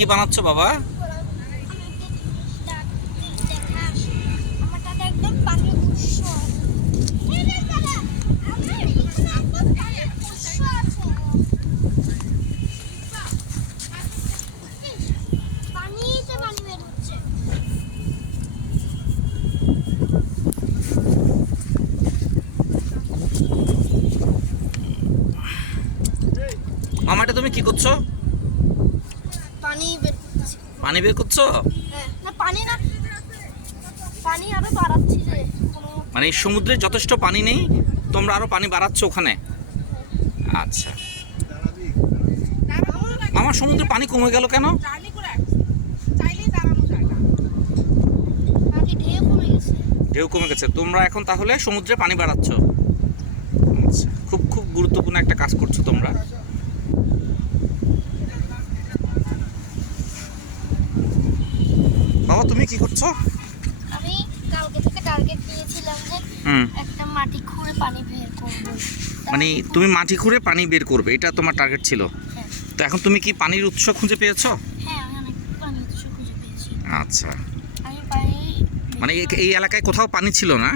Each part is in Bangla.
কি বানাচ্ছো বাবা? মামাটা তুমি কি করছো? পানি বের করছি। পানি বের করছো? হ্যাঁ, না পানি না, পানি আরো বাড়াচ্ছি যে মানে সমুদ্রে যথেষ্ট পানি নেই, তোমরা আরো পানি বাড়াচ্ছ ওখানে? আচ্ছা, আমার সমুদ্রে পানি কমে গেল কেন? নাকি ঢেউ কমে গেছে। ঢেউ কমে গেছে, তোমরা এখন তাহলে সমুদ্রে পানি বাড়াচ্ছ। আচ্ছা, খুব খুব গুরুত্বপূর্ণ একটা কাজ করছো তোমরা। বাবা তুমি কি করছো? আমি কালকে থেকে টার্গেট নিয়েছিলাম যে একটা মাটি খুঁড়ে পানি বের করব। মানে তুমি মাটি খুঁড়ে পানি বের করবে, এটা তোমার টার্গেট ছিল? হ্যাঁ। তো এখন তুমি কি পানির উৎস খুঁজে পেয়েছো? হ্যাঁ, আমি অনেক পানির উৎস খুঁজে পেয়েছি। আচ্ছা, আমি পানি মানে এই এলাকায় কোথাও পানি ছিল না,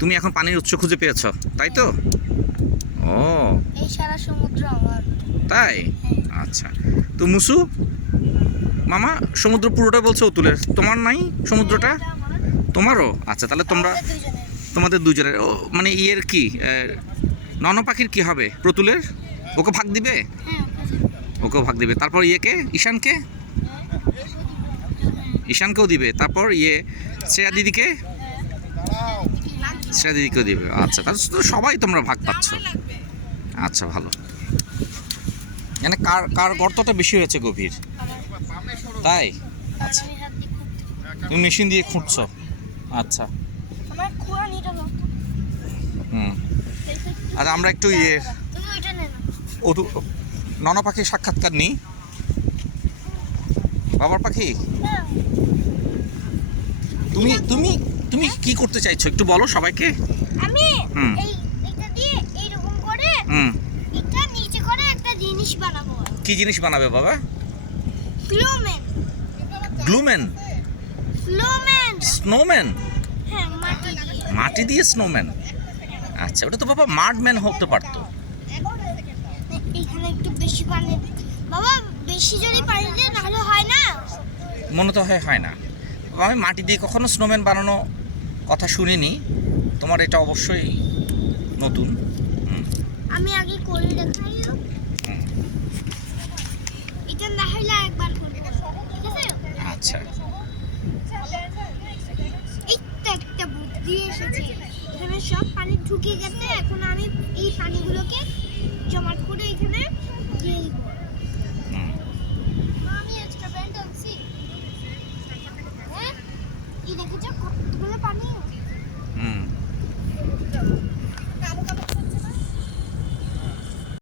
তুমি এখন পানির উৎস খুঁজে পেয়েছো, তাই তো? ও এই সারা সমুদ্র আমার। তাই? আচ্ছা, তো মুসু মামা, সমুদ্র পুরোটা বলছে অতুলের, তোমার নাই সমুদ্রটা? তোমারও? আচ্ছা, তাহলে তোমরা তোমাদের দুজনের মানে ইয়ের কি নন পাখির কি হবে? প্রতুলের ওকে ভাগ দিবে? ওকেও ভাগ দিবে। তারপর ইয়েকে, ঈশানকে, ঈশানকেও দিবে। তারপর ইয়ে শ্রেয়া দিদিকে, শ্রেয়া দিদিকেও দিবে। আচ্ছা, তাহলে তো সবাই তোমরা ভাগ পাচ্ছ। আচ্ছা, ভালো। মানে কার কার গর্তটা বেশি হয়েছে গভীর, তাই? আচ্ছা, তুমি মেশিন দিয়ে খুঁড়ছো? আচ্ছা, আর আমরা একটু ইয়ে নন পাখির সাক্ষাৎকার নিই। বাবার পাখি, তুমি তুমি তুমি কি করতে চাইছো একটু বলো সবাইকে। আমি এটা দিয়ে এইরকম করে এটা নিচে করে একটা জিনিস বানাবো। কি জিনিস বানাবে বাবা? গ্লুম্যান। গ্লুম্যান? গ্লুম্যান। স্নোম্যান? হ্যাঁ, মাটি দিয়ে স্নোম্যান? আচ্ছা, ওটা তো বাবা মাডম্যান হতে পারতো। এখানে একটু বেশি পানি বাবা, বেশি যদি পানি দিলে নাহলে হয় না। মনে তো হয় না। আমি মাটি দিয়ে কখনো স্নোম্যান বানানো কথা শুনিনি, তোমার এটা অবশ্যই নতুন। আমি আগে করে দেখাই, এটা না হলে একবার করব, ঠিক আছে? আচ্ছা, এই তো একটা বুদ্ধি এসেছে। এখানে সব পানি ঢুকে গেছে, এখন আমি এই পানিগুলোকে জমা করে এখানে দিয়ে দিব। আমি এক্সট্রা ব্যান্ড আনছি। হ্যাঁ, এই দেখেছো কতগুলো পানি।